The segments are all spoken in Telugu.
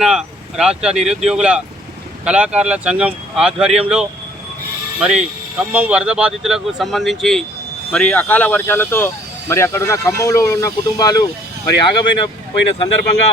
తెలంగాణ రాష్ట్ర నిరుద్యోగుల కళాకారుల సంఘం ఆధ్వర్యంలో మరి ఖమ్మం వరద బాధితులకు సంబంధించి మరి అకాల వర్షాలతో మరి అక్కడున్న ఖమ్మంలో ఉన్న కుటుంబాలు మరి ఆగమైపోయిన సందర్భంగా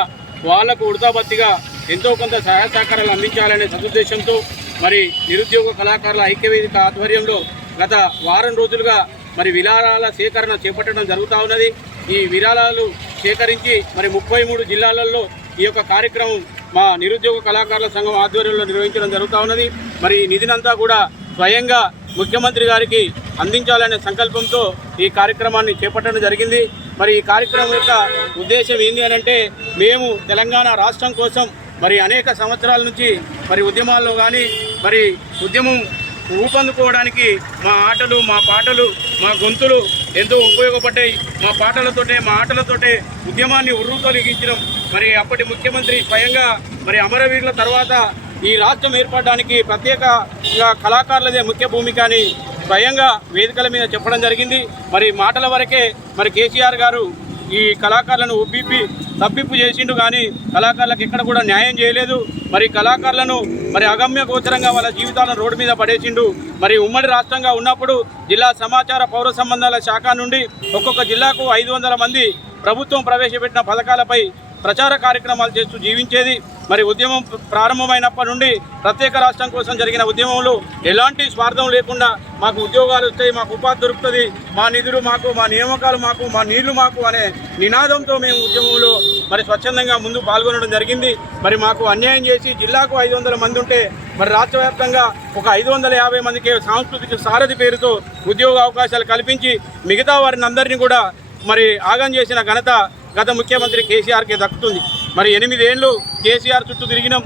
వాళ్లకు ఉడతాబత్తిగా ఎంతో కొంత సహాయ సహకారాలు అందించాలనే సదుద్దేశంతో మరి నిరుద్యోగ కళాకారుల ఐక్యవేదిక ఆధ్వర్యంలో గత వారం రోజులుగా మరి విరాళాల సేకరణ చేపట్టడం జరుగుతూ ఉన్నది. ఈ విరాళాలు సేకరించి మరి 33 జిల్లాలలో ఈ యొక్క కార్యక్రమం మా నిరుద్యోగ కళాకారుల సంఘం ఆధ్వర్యంలో నిర్వహించడం జరుగుతూ ఉన్నది. మరి ఈ నిధినంతా కూడా స్వయంగా ముఖ్యమంత్రి గారికి అందించాలనే సంకల్పంతో ఈ కార్యక్రమాన్ని చేపట్టడం జరిగింది. మరి ఈ కార్యక్రమం యొక్క ఉద్దేశం ఏంటి అనంటే, మేము తెలంగాణ రాష్ట్రం కోసం మరి అనేక సంవత్సరాల నుంచి మరి ఉద్యమాల్లో కానీ మరి ఉద్యమం రూపొందుకోవడానికి మా ఆటలు, మా పాటలు, మా గొంతులు ఎంతో ఉపయోగపడ్డాయి. మా పాటలతోటే, మా ఆటలతోటే ఉద్యమాన్ని ఉర్రూతొలగించడం. మరి అప్పటి ముఖ్యమంత్రి స్వయంగా మరి అమరవీరుల తర్వాత ఈ రాష్ట్రం ఏర్పడడానికి ప్రత్యేకంగా కళాకారులదే ముఖ్య భూమిక అని స్వయంగా వేదికల మీద చెప్పడం జరిగింది. మరి మాటల వరకే మరి కేసీఆర్ గారు ఈ కళాకారులను తప్పిప్పు చేసిండు, కానీ కళాకారులకు ఎక్కడ కూడా న్యాయం చేయలేదు. మరి కళాకారులను మరి అగమ్య గోచరంగా వాళ్ళ జీవితాలను రోడ్డు మీద పడేసిండు. మరి ఉమ్మడి రాష్ట్రంగా ఉన్నప్పుడు జిల్లా సమాచార పౌర సంబంధాల శాఖ నుండి ఒక్కొక్క జిల్లాకు 500 మంది ప్రభుత్వం ప్రవేశపెట్టిన పథకాలపై ప్రచార కార్యక్రమాలు చేస్తూ జీవించేది. మరి ఉద్యమం ప్రారంభమైనప్పటి నుండి ప్రత్యేక రాష్ట్రం కోసం జరిగిన ఉద్యమంలో ఎలాంటి స్వార్థం లేకుండా మాకు ఉద్యోగాలు వస్తాయి, మాకు ఉపాధి దొరుకుతుంది, మా నిధులు మాకు, మా నియామకాలు మాకు, మా నీళ్లు మాకు అనే నినాదంతో మేము ఉద్యమంలో మరి స్వచ్ఛందంగా ముందు పాల్గొనడం జరిగింది. మరి మాకు అన్యాయం చేసి జిల్లాకు 500 మంది ఉంటే మరి రాష్ట్ర వ్యాప్తంగా ఒక 550 మందికి సాంస్కృతిక సారథి పేరుతో ఉద్యోగ అవకాశాలు కల్పించి మిగతా వారిని అందరినీ కూడా మరి ఆగం చేసిన ఘనత గత ముఖ్యమంత్రి కేసీఆర్కే దక్కుతుంది. మరి 8 ఏళ్ళు కేసీఆర్ చుట్టూ తిరిగినాం,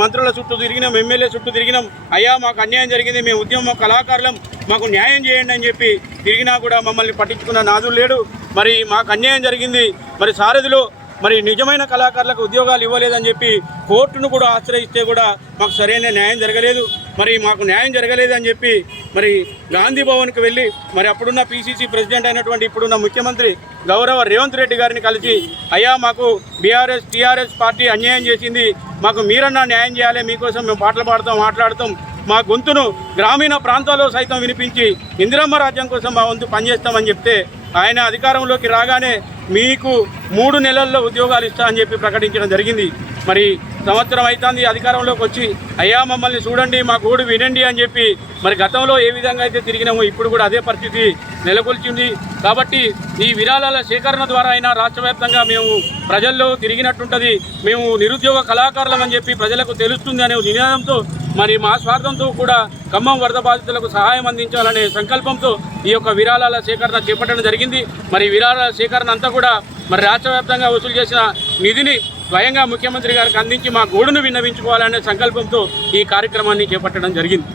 మంత్రుల చుట్టూ తిరిగినాం, ఎమ్మెల్యే చుట్టూ తిరిగినాం. అయ్యా మాకు అన్యాయం జరిగింది, మేము ఉద్యమ కళాకారులం, మాకు న్యాయం చేయండి అని చెప్పి తిరిగినా కూడా మమ్మల్ని పట్టించుకున్న నాదులు లేడు. మరి మాకు అన్యాయం జరిగింది, మరి సారథిలో మరి నిజమైన కళాకారులకు ఉద్యోగాలు ఇవ్వలేదని చెప్పి కోర్టును కూడా ఆశ్రయిస్తే కూడా మాకు సరైన న్యాయం జరగలేదు. మరి మాకు న్యాయం జరగలేదని చెప్పి మరి గాంధీ భవన్కి వెళ్ళి మరి అప్పుడున్న PCC ప్రెసిడెంట్ అయినటువంటి ఇప్పుడున్న ముఖ్యమంత్రి గౌరవ రేవంత్ రెడ్డి గారిని కలిసి, అయ్యా మాకు TRS పార్టీ అన్యాయం చేసింది, మాకు మీరన్నా న్యాయం చేయాలి, మీకోసం మేము పాటలు పాడతాం, మాట్లాడతాం, మా గొంతును గ్రామీణ ప్రాంతాల్లో సైతం వినిపించి ఇందిరమ్మ రాజ్యం కోసం మా వంతు పనిచేస్తామని చెప్తే ఆయన అధికారంలోకి రాగానే మీకు 3 నెలల్లో ఉద్యోగాలు ఇస్తా అని చెప్పి ప్రకటించడం జరిగింది. మరి సంవత్సరం అవుతుంది అధికారంలోకి వచ్చి, అయ్యా మమ్మల్ని చూడండి, మా గోడు వినండి అని చెప్పి మరి గతంలో ఏ విధంగా అయితే తిరిగినామో ఇప్పుడు కూడా అదే పరిస్థితి నెలకొల్చింది. కాబట్టి ఈ విరాళాల సేకరణ ద్వారా అయినా రాష్ట్ర వ్యాప్తంగా మేము ప్రజల్లో తిరిగినట్టుంటుంది, మేము నిరుద్యోగ కళాకారులం అని చెప్పి ప్రజలకు తెలుస్తుంది అనే నినాదంతో మరి మా స్వార్థంతో కూడా ఖమ్మం వరద బాధితులకు సహాయం అందించాలనే సంకల్పంతో ఈ యొక్క విరాళాల సేకరణ చేపట్టడం జరిగింది. మరి విరాళాల సేకరణ అంతా కూడా మరి రాష్ట్ర వ్యాప్తంగా వసూలు చేసిన నిధిని స్వయంగా ముఖ్యమంత్రి గారికి అందించి మా గోడును విన్నవించుకోవాలనే సంకల్పంతో ఈ కార్యక్రమాన్ని చేపట్టడం జరిగింది.